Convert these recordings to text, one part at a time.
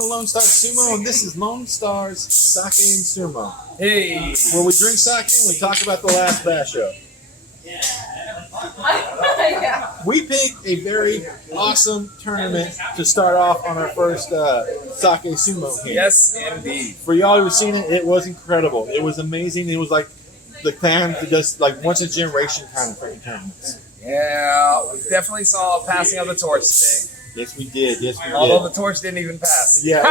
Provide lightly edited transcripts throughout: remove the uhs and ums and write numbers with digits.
the Lone Star Sumo, and this is Lone Star's Sake and Sumo. Hey. Where we drink sake and we talk about the last basho. We picked a very awesome tournament to start off on our first sake sumo here. Yes, indeed. For y'all who've seen it, it was incredible. It was amazing. It was like the time to just like once a generation kind of freaking tournaments. Yeah, we definitely saw a passing of the torch today. Yes, we did. Yes, we did. Although the torch didn't even pass. Yeah.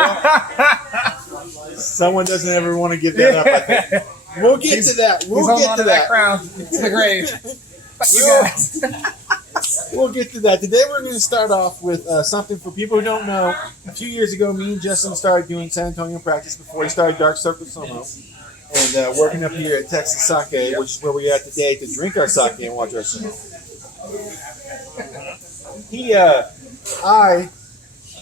Well, someone doesn't ever want to give that up, I think. We'll get to that. We'll get to that. Crown to the grave. We'll get to that. Today we're going to start off with something for people who don't know. A few years ago, me and Justin started doing San Antonio practice before he started Dark Circle Sumo. And working up here at Texas Sake, which is where we're at today to drink our sake and watch our sumo.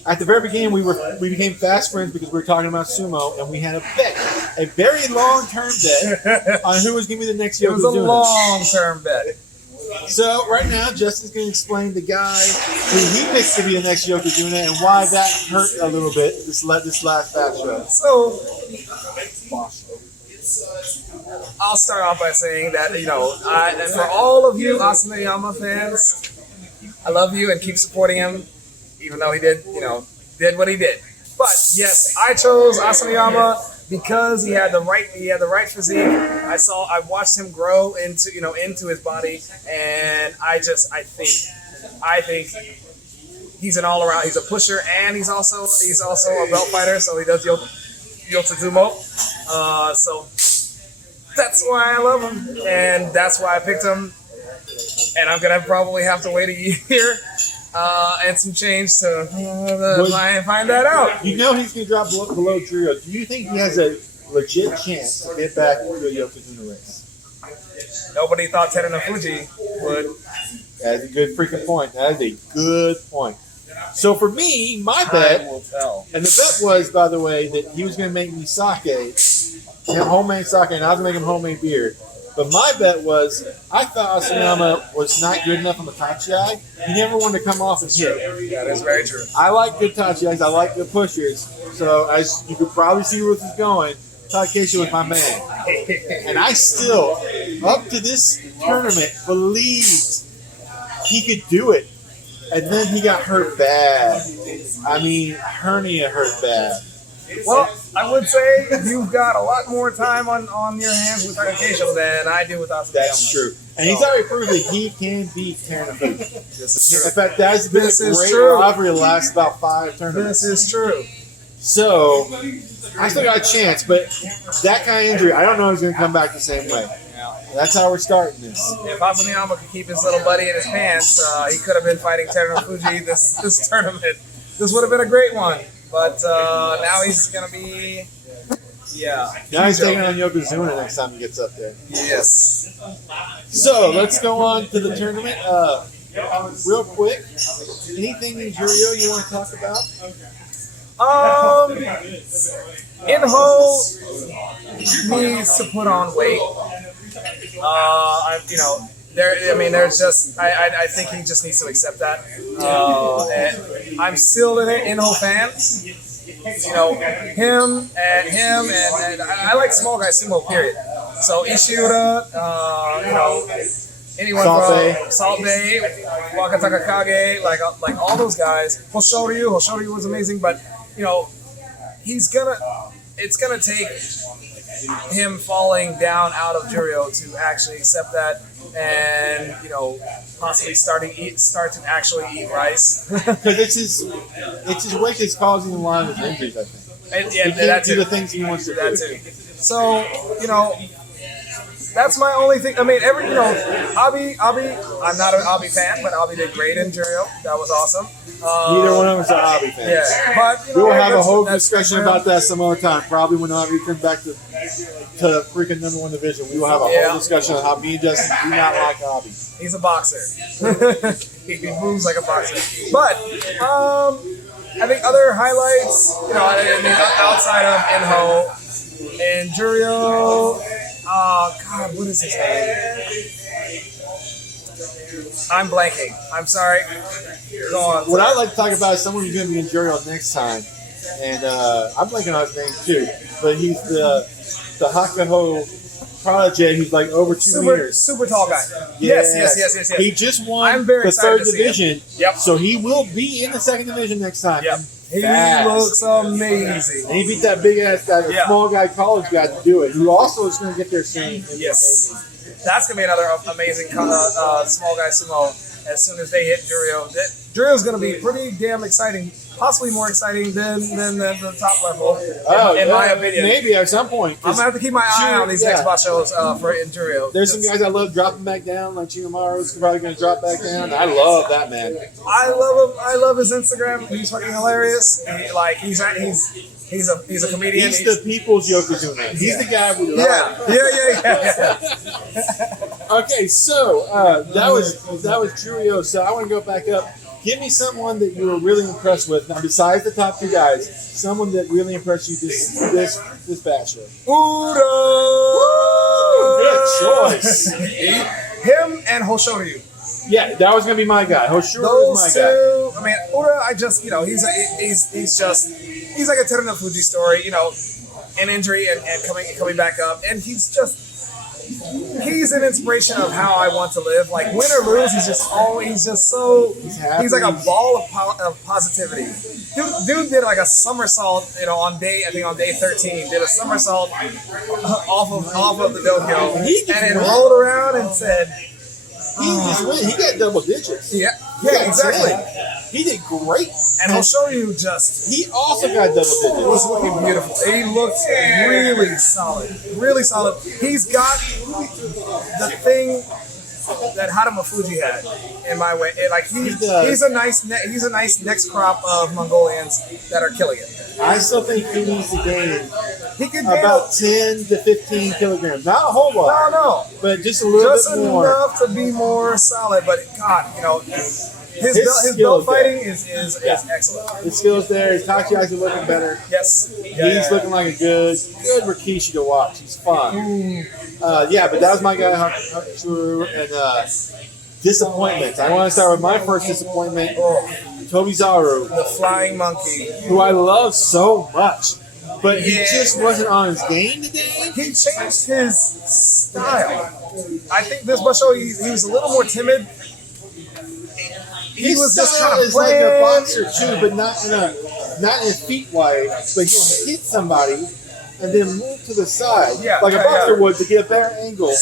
At the very beginning, we became fast friends because we were talking about sumo, and we had a bet, a very long-term bet on who was going to be the next Yokozuna. It was a long-term bet. So right now, Justin's going to explain the guy who he picked to be the next Yokozuna and why that hurt a little bit this last basho. So I'll start off by saying that, and for all of you Asanayama fans, I love you and keep supporting him, even though he did what he did. But yes, I chose Asanayama because he had the right physique. I watched him grow into his body, and I think he's an all around. He's a pusher, and he's also a belt fighter. So he does Yotsuzumo. So that's why I love him, and that's why I picked him. And I'm gonna probably have to wait a year and some change to find that out. You know he's gonna drop below Trio. Do you think he has a legit chance to get back into a Yokozuna race? Nobody thought Ternofuji would. That's a good freaking point. That is a good point. So for me, my bet, will tell. And the bet was, by the way, that he was going to make me sake, homemade sake, and I was going to make him homemade beer. But my bet was, I thought Asanayama was not good enough on the tachi. He never wanted to come off and hit. That is very true. I like good tachi. I like good pushers. So as you could probably see where this is going, Takeshi was my man. And I still, up to this tournament, believed he could do it. And then he got hurt bad. I mean, hernia hurt bad. Well, I would say you've got a lot more time on your hands with Takeshi than I do with Asanayama. That's true. And he's already proved that he can beat Ternofuji. This is true. In fact, that's been a great rivalry the last about 5 tournaments. This is true. So, I still got a chance, but that kind of injury, I don't know if he's going to come back the same way. That's how we're starting this. If Asanayama could keep his little buddy in his pants, he could have been fighting Ternofuji this tournament. This would have been a great one. But now he's going to be, Now he's taking on Yokozuna next time he gets up there. Yes. So, let's go on to the tournament. Real quick, anything in Jurio you want to talk about? Inho needs to put on weight. There's just I think he just needs to accept that. And I'm still an Inho fan. Him and I like small guy sumo, period. So Ishiura, anyone from Salt Bay, Wakataka Kage, like all those guys. Hoshoryu was amazing, but it's gonna take him falling down out of Jurio to actually accept that and possibly start to actually eat rice. Because it's his weight that's causing a lot of his injuries, I think. And, he can't do the things he wants to do. That too. So that's my only thing. I mean, Abi, I'm not an Abi fan, but Abi did great in Jurio. That was awesome. Neither one of us are Abi fans. Yeah, but we will have a whole discussion about that some other time. Probably when Abi comes back to freaking #1 division, we will have a whole discussion on how me and Justin do not like Abi. He's a boxer. He moves like a boxer. But I think other highlights, outside of Inho and Jurio. God, what is his name? I'm blanking. I'm sorry. Go on. What I'd like to talk about is someone who's going to be in Jurio next time. and I'm blanking on his name too. But he's the Hakuo prodigy. He's like over 2 meters. Super tall guy. Yes. Yes. He just won I'm very the excited third to see division. Yep. So he will be in the second division next time. Yep. He Fast. looks amazing. And he beat that big ass guy, the Yeah. small guy, college guy to do it. Who also is going to get there soon. Yes. That's going to be another amazing small guy sumo as soon as they hit Jurio. Jurio's going to be pretty damn exciting. Possibly more exciting than the top level, in my opinion. Maybe at some point. I'm going to have to keep my eye on these next bashos for Jurio. There's some guys I love dropping back down, like Chiyomaru's probably going to drop back down. I love that man. I love him. I love his Instagram. He's fucking hilarious. He's a comedian. He's the people's Yokozuna. He's the guy we love. Yeah. Okay, so that was Jurio. So I want to go back up. Give me someone that you were really impressed with. Now, besides the top two guys, someone that really impressed you this basho. Udo! Good choice. Him and Hoshoryu. Yeah, that was gonna be my guy. Hoshoryu Those was my guy. two. I mean, Udo. He's like a Ternofuji story. An injury and coming back up, and he's an inspiration of how I want to live. Like win or lose, he's like a ball of positivity. Dude did like a somersault, on day 13, did a somersault off of the dojo, and then rolled around and said, He got double digits. Yeah, exactly. He did great. And I'll show you He also got double digits. It was looking beautiful. He looks really solid. Really solid. He's got the thing that Fuji had, in my way. He's a nice next crop of Mongolians that are killing it. I still think he needs to gain He could about 10 to 15 kilograms. Not a whole lot. No. But just a little bit more. Just enough to be more solid. But God, his belt fighting is excellent. His skills there. His Tachi's are looking better. Yes. He's looking like a good Rikishi to watch. He's fun. But that was my guy, Hakuo, and disappointment. I want to start with my first disappointment. Tobizaru. The flying monkey. Who I love so much. But he just wasn't on his game today. He changed his style. I think this basho, he was a little more timid. He was just kind of like a boxer too, but not in a feet wide. But he'll hit somebody and then move to the side, like a boxer would to get a better angle.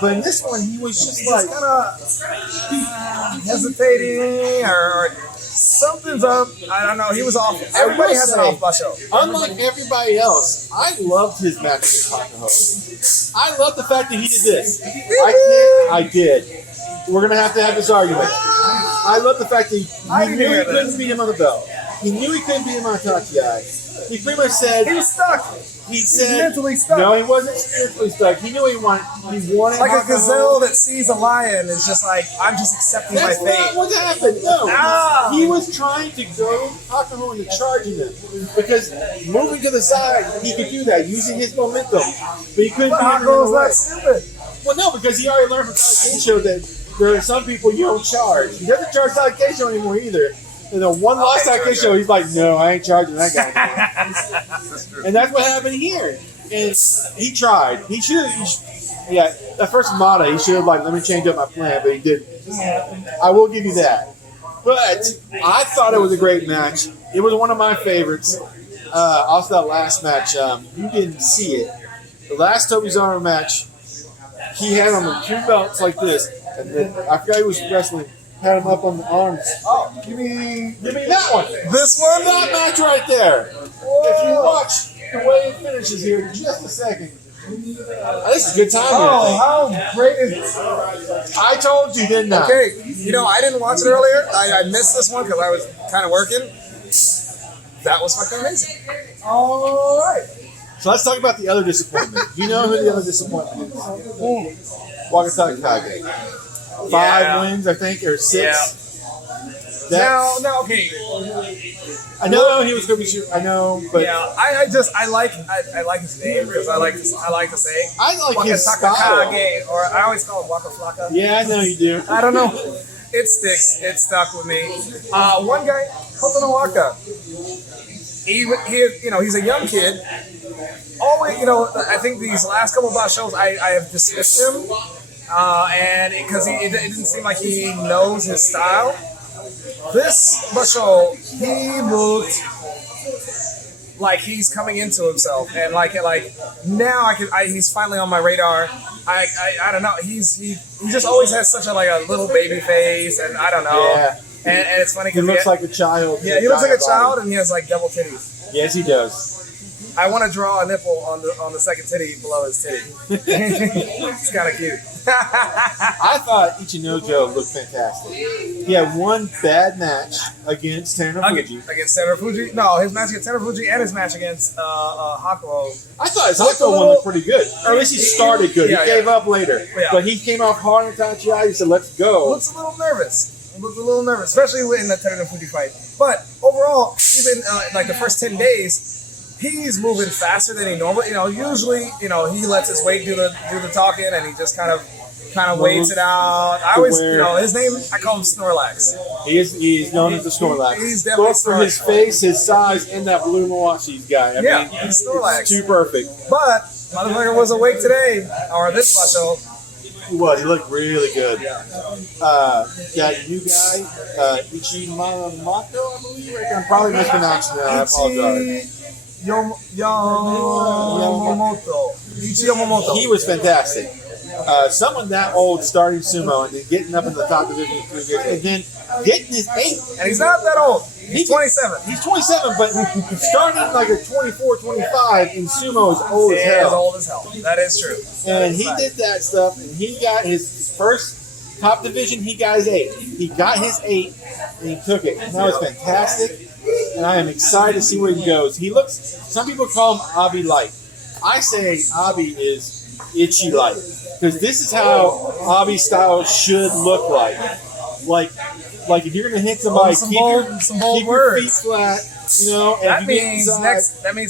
But in this one, he was just like kind of hesitating or something's up. I don't know. He was off. Everybody has an off basho. Unlike everybody else, I loved his match with Hakuo. I love the fact that he did this. I did. We're gonna have to have this argument. I love the fact that he knew he couldn't beat him on the belt. He knew he couldn't beat him on Tachi. He pretty much said he was stuck. He said mentally stuck. No, he wasn't mentally stuck. He knew he wanted. He wanted like a gazelle that sees a lion. It's just like I'm just accepting my fate. That's not what happened. No, he was trying to go Hakuo into charging him because moving to the side, he could do that using his momentum, but he couldn't. Hakuo's not stupid. Well, no, because he already learned from Takeisho that there are some people you don't charge. He doesn't charge Takeisho anymore either. And then one lost Takeisho, he's like, no, I ain't charging that guy. And that's what happened here. And he tried. He should have, that first Mata, he should have let me change up my plan, but he didn't. I will give you that. But I thought it was a great match. It was one of my favorites. Also, that last match, you didn't see it. The last Tobizaru match, he had on the 2 belts like this. And then I forgot he was wrestling. Had him up on the arms. Oh, give me that one. This one? That match right there. Whoa. If you watch the way it finishes here in just a second. This is a good time. Oh, how great is it? I told you, didn't I? Okay, I didn't watch it earlier. I missed this one because I was kind of working. That was fucking amazing. All right. So let's talk about the other disappointment. You know who the other disappointment is? Wakataka Kage. 5 wins, I think, or 6. Yeah. Now, okay. I know he was going to be shooting. I know, but I like his name because I like to say. I like his style. Kage, or I always call him Waka Flocka. Yeah, I know you do. I don't know. It sticks. It stuck with me. One guy, Kotonowaka. he's a young kid. Always, I think these last couple of bashos, I have dismissed him, and because it didn't seem like he knows his style. This basho, he looked like he's coming into himself, and like now he's finally on my radar. I don't know. He just always has such a little baby face, and I don't know. Yeah. And it's funny He because looks like a child. yeah, he looks like a child, and he has like double titties. Yes, he does. I want to draw a nipple on the second titty below his titty. It's kind of cute. I thought Ichinojo looked fantastic. He had one bad match against Ternofuji. Against Ternofuji? No, his match against Ternofuji and his match against Hakuo. I thought his Hakuo one looked pretty good. Or at least he started good. He gave up later. Yeah. But he came off hard on Tachiai. He said, let's go. Looks a little nervous. Especially in the Ternofuji fight. But overall, even the first 10 days, he's moving faster than he normally. Usually, he lets his weight do the talking, and he just kind of waits it out. I always, his name, I call him Snorlax. He's known as the Snorlax. He's definitely both for his face, his size, and that blue Mawashi he's got. I mean, he's Snorlax. It's too perfect. But motherfucker was awake today, or this basho. He was. He looked really good. Yeah. That new guy, Ichimoto, I believe. I'm probably mispronouncing that. I apologize. Yamamoto. He was fantastic. Someone that old starting sumo and then getting up in the top division in 3 years and then getting his 8. And he's not that old. He's 27. He's 27, but starting like a 24, 25 in sumo is old as hell. Is old as hell. That is true. And he did that stuff, and he got his first top division, he got his 8. He got his 8, and he took it. And that was fantastic. And I am excited to see where he goes. He looks, some people call him Abi Light. I say Abi is Ichi Light. Because this is how Abi style should look like. Like if you're going to hit somebody, keep your feet flat, That means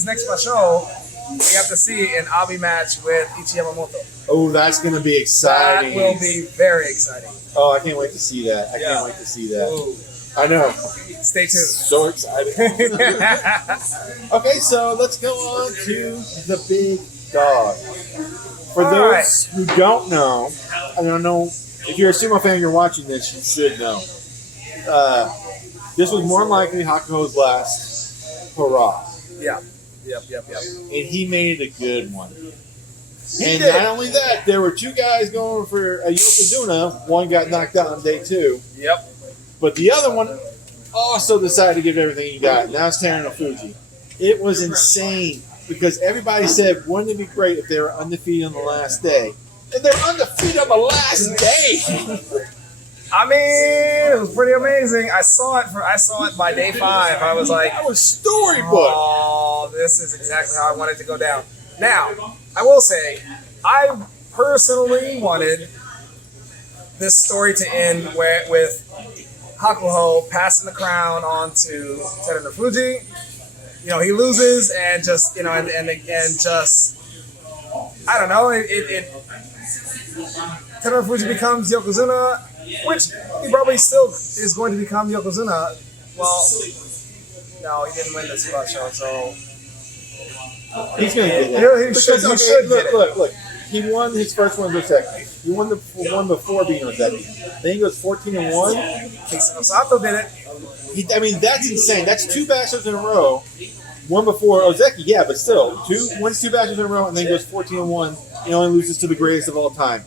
next basho, we have to see an Abi match with Ichi Yamamoto. Oh, that's going to be exciting. That will be very exciting. Oh, I can't wait to see that. I can't wait to see that. Ooh. I know. Stay tuned. So excited. Okay, so let's go on to the big dog. For those who don't know, I don't know, if you're a sumo fan and you're watching this, you should know. This was more than likely Hakuo's last hurrah. Yeah. Yep. And he made it a good one. Not only that, there were 2 guys going for a Yokozuna. One got knocked out on day 2. Yep. But the other one also decided to give everything he got. Now it's Ternofuji. It was insane because everybody said, wouldn't it be great if they were undefeated on the last day? And they're undefeated on the last day. I mean, it was pretty amazing. I saw it by day 5. I was like, that was storybook. Oh, this is exactly how I wanted to go down. Now, I will say, I personally wanted this story to end with Hakuo passing the crown on to Ternofuji. He loses and just, and just, I don't know, Ternofuji becomes Yokozuna, which he probably still is going to become Yokozuna. Well, no, he didn't win this show, so he's going to get it. Look. He won his first one with Ozeki. He won the one before being Ozeki. Then he goes 14-1. Sato did it. That's insane. That's 2 bashos in a row. One before Ozeki, yeah, but still. Wins 2 bashos in a row and then goes 14-1 and only loses to the greatest of all time.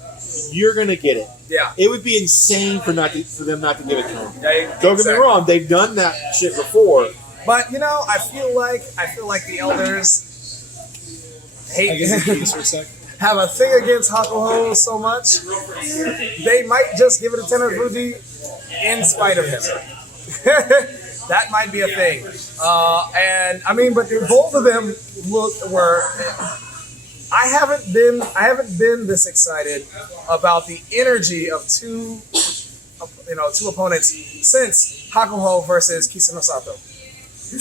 You're going to get it. Yeah. It would be insane for them not to give it to him. Yeah, Don't get me wrong, they've done that shit before. But I feel like the elders have a thing against Hakuo so much, they might just give it to Ternofuji in spite of him. That might be a thing. But both of them were. I haven't been this excited about the energy of two opponents since Hakuo versus Kisanosato.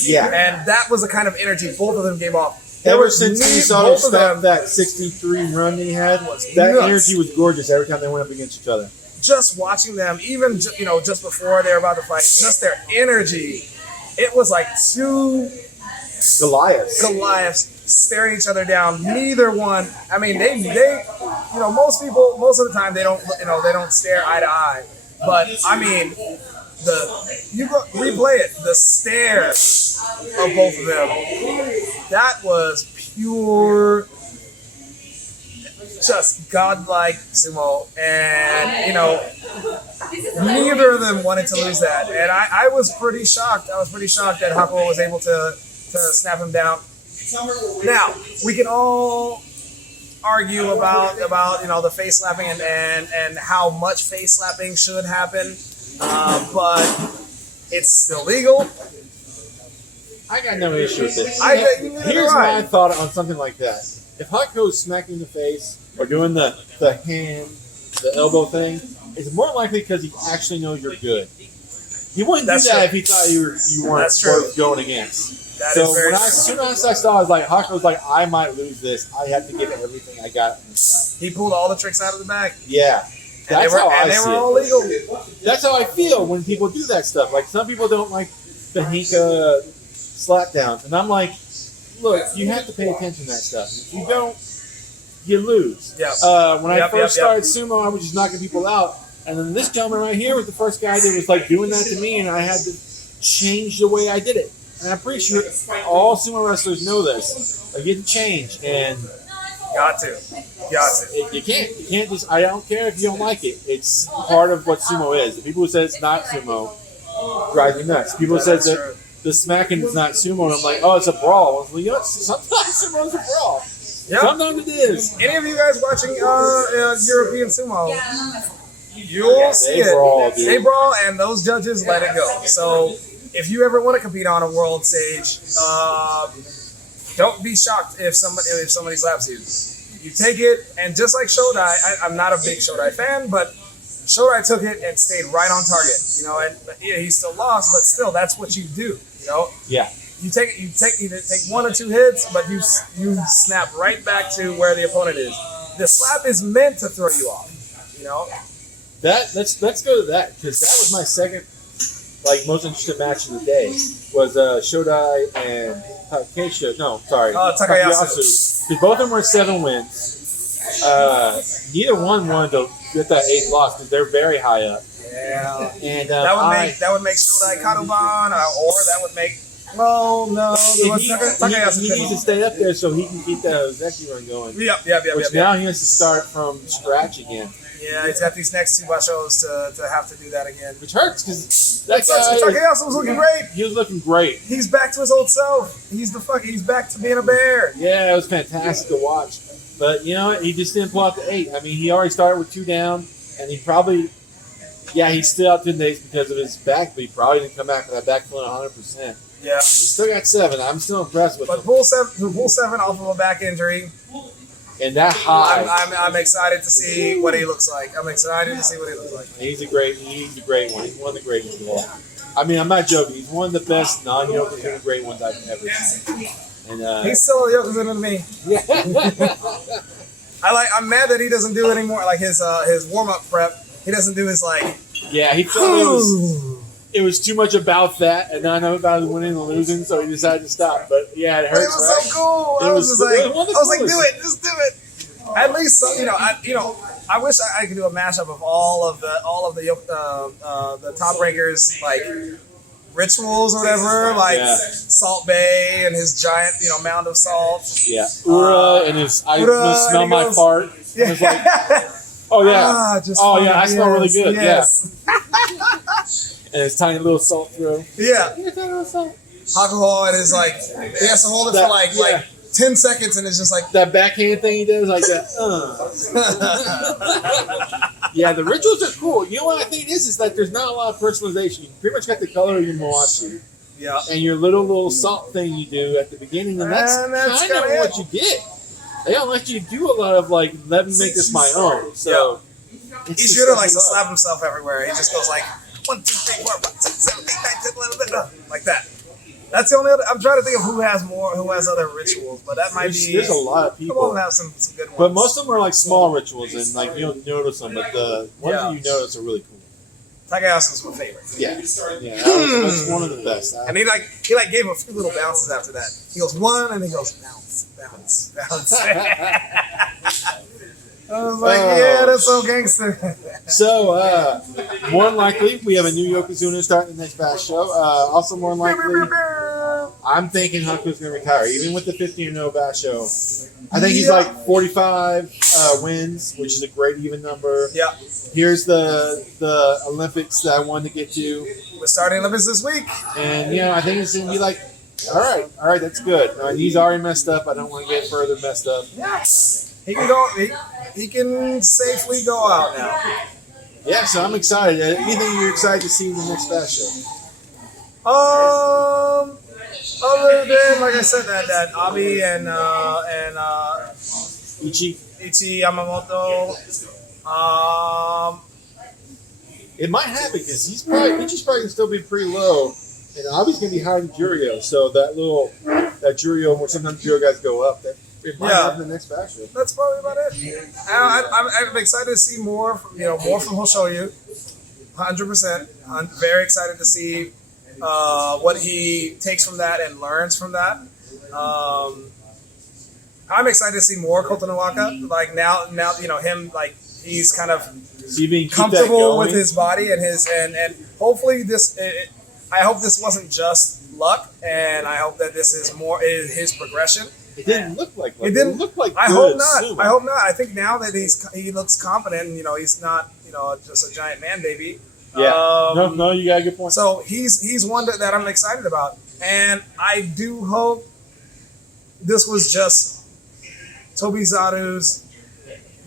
Yeah. And that was the kind of energy both of them gave off. Ever since we saw that 63 run they had, that energy was gorgeous every time they went up against each other. Just watching them, even just before they were about to fight, just their energy, it was like two Goliaths staring each other down. Neither one. I mean, they most people, most of the time they don't stare eye to eye. But I mean, replay it. The stare of both of them. That was pure, just godlike sumo, and neither of them wanted to lose that, and I was pretty shocked. I was pretty shocked that Hakuo was able to snap him down. Now we can all argue about the face slapping and how much face slapping should happen, but it's still legal. I got no issue with this. Here's my thought on something like that. If Hakuo's smacking the face or doing the hand, the elbow thing, it's more likely because he actually knows you're good. He wouldn't do that if he thought you weren't worth going against. So as soon as I saw, I was like, Hakuo's like, I might lose this. I have to give it everything I got in this shot. He pulled all the tricks out of the bag. Yeah. That's how I see it. They were all legal. That's how I feel when people do that stuff. Like, some people don't like the Hinka slap downs. And I'm like, look, you have to pay attention to that stuff. If you don't, you lose. When I first started sumo, I was just knocking people out. And then this gentleman right here was the first guy that was like doing that to me, and I had to change the way I did it. And I'm pretty sure all sumo wrestlers know this. Like, you have to change, and got to. You can't just. I don't care if you don't like it. It's part of what sumo is. The people who say it's not sumo drive me nuts. People who say that the smacking is not sumo, and I'm like, oh, it's a brawl. Well, you know, sometimes sumo is a brawl. Yep. Sometimes it is. Any of you guys watching European sumo, you'll see it. They brawl, and those judges let it go. So if you ever want to compete on a world stage, don't be shocked if somebody slaps you. You take it, and just like Shodai, I'm not a big Shodai fan, but Shodai took it and stayed right on target. And he still lost, but still, that's what you do. Yeah. You take one or two hits, but you snap right back to where the opponent is. The slap is meant to throw you off. Let's go to that, because that was my second most interesting match of the day. Was Shodai and Takayasu. Takayasu. Because both of them were 7 wins. Neither one wanted to get that 8th loss because they're very high up. Yeah. And that would make Shodai Kadoban, or that would make. Well, no. He needs to stay up there so he can keep that Ozeki run going. Yep. Now he has to start from scratch again. Yeah, he's got these next 2 bashos to have to do that again. Which hurts because Takayasu was looking great. He was looking great. He's back to his old self. He's back to being a bear. Yeah, it was fantastic to watch. But you know what? He just didn't pull out the 8. I mean, he already started with 2 down, and he probably, he's still out 10 days because of his back, but he probably didn't come back with that back feeling 100%. Yeah. He still got 7. I'm still impressed with him. But pull 7 off of a back injury. And that high. I'm excited to see what he looks like. He's a great one. He's one of the greatest of all. I mean, I'm not joking. He's one of the best non-Yokozuna great ones I've ever seen. And he's still a Yokozuna to me. Yeah. I'm mad that he doesn't do anymore. Like his warm-up prep, he doesn't do his Yeah, he felt it was too much about that, and not enough about winning and losing, so he decided to stop. But yeah, it hurts. It was so cool. I was just like, do it, just do it. At least I wish I could do a mashup of all of the top breakers rituals or whatever, Salt Bay and his giant mound of salt. Yeah, Ura and his I smell my fart. Yeah. It was oh yeah, I smell really good. Yes. Yeah. And his tiny little salt throw. Yeah. Hakuo and his he has to hold it for 10 seconds, and it's just that backhand thing he does, like that. Yeah, the rituals are cool. You know what I think it is that there's not a lot of personalization. You pretty much got the color of your Moashi. Yeah. And your little salt thing you do at the beginning, and that's kind of what you get. They don't let you do a lot of let me make this my own. So he should have to slap himself everywhere. He just goes 1, 2, 3, 4, 5, 6, 7, 8, 9, 10, 11, like that. That's the only other. I'm trying to think of who has other rituals, but that might be. There's a lot of people. We'll have some good ones. But most of them are small rituals, and you don't notice them. But the ones that you notice are really cool. Takahashi was my favorite. Yeah, that's one of the best. And he gave a few little bounces after that. He goes one, and he goes bounce, bounce, bounce. I was like, yeah, that's so gangster. So, more than likely, we have a new Yokozuna starting the next basho. Also, more than likely, I'm thinking Hakuo's going to retire, even with the 15-0 basho. I think he's like 45 wins, which is a great even number. Yeah. Here's the Olympics that I wanted to get to. We're starting Olympics this week. And, I think it's going to be like, all right, that's good. He's already messed up. I don't want to get further messed up. Yeah. He can go. He can safely go out now. Yeah, so I'm excited. Anything you're excited to see in the next basho? Other than, like I said, that Abi and Ichi Yamamoto. It might happen because Ichi's probably gonna still be pretty low, and Abi's gonna be higher than Jurio. So that Jurio, where sometimes Jurio guys go up, that it might happen in the next basho. That's probably about it. I'm excited to see more from Hoshoyu. 100%. I'm very excited to see what he takes from that and learns from that. I'm excited to see more Kotonowaka. Like now, him, like, he's kind of comfortable with his body and and hopefully I hope this wasn't just luck, and I hope that this is his progression. It didn't look like luck. It didn't look like. I hope not. Sumo. I hope not. I think now that he looks confident, and he's not just a giant man baby. Yeah. No, you got a good point. So he's one that I'm excited about, and I do hope this was just Tobizaru's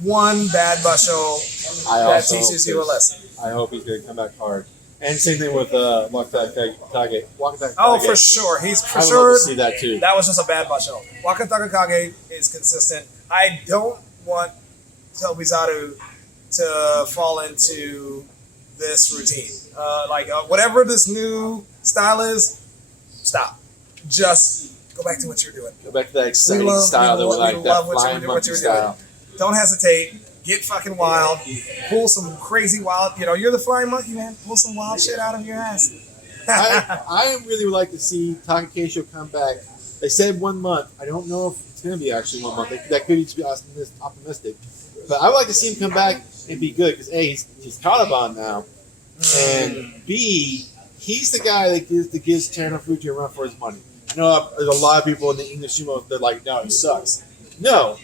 one bad basho that teaches you a lesson. I hope he's going to come back hard. And same thing with Wakataka Kage. Oh, for sure. I would love to see that too. That was just a bad basho. Wakataka Kage is consistent. I don't want Tobizaru to fall into this routine. Whatever this new style is, stop. Just go back to what you're doing. Go back to that exciting style that we like, that flying monkey style. Don't hesitate. Get fucking wild. Pull some crazy wild. You're the flying monkey, man. Pull some wild shit out of your ass. I really would like to see Takakeisho come back. They said 1 month. I don't know if it's going to be actually 1 month. That could be optimistic. But I would like to see him come back and be good because A, he's Kataban now, and B, he's the guy that gives Ternofuji a run for his money. I know there's a lot of people in the English sumo that are like, no, it sucks. No.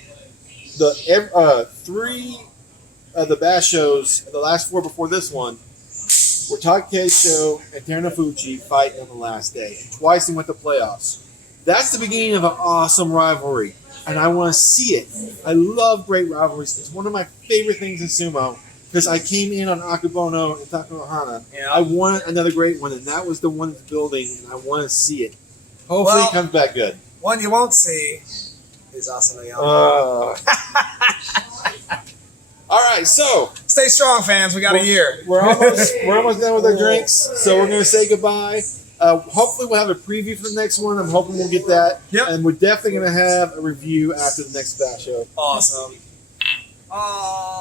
The 3 of the bashos, the last 4 before this one, were Takakeisho and Ternofuji fighting on the last day. And twice they went to playoffs. That's the beginning of an awesome rivalry, and I want to see it. I love great rivalries. It's one of my favorite things in sumo because I came in on Akubono and Takanohana. Yeah. I wanted another great one, and that was the one that's building, and I want to see it. Hopefully it comes back good. One you won't see is Asanoyama. All right, so stay strong, fans. We got a year. We're almost done with our drinks, so we're going to say goodbye. Hopefully, we'll have a preview for the next one. I'm hoping we'll get that. Yep. And we're definitely going to have a review after the next basho. Awesome.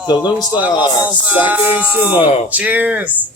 The Lone Star, Sake and Sumo. Cheers.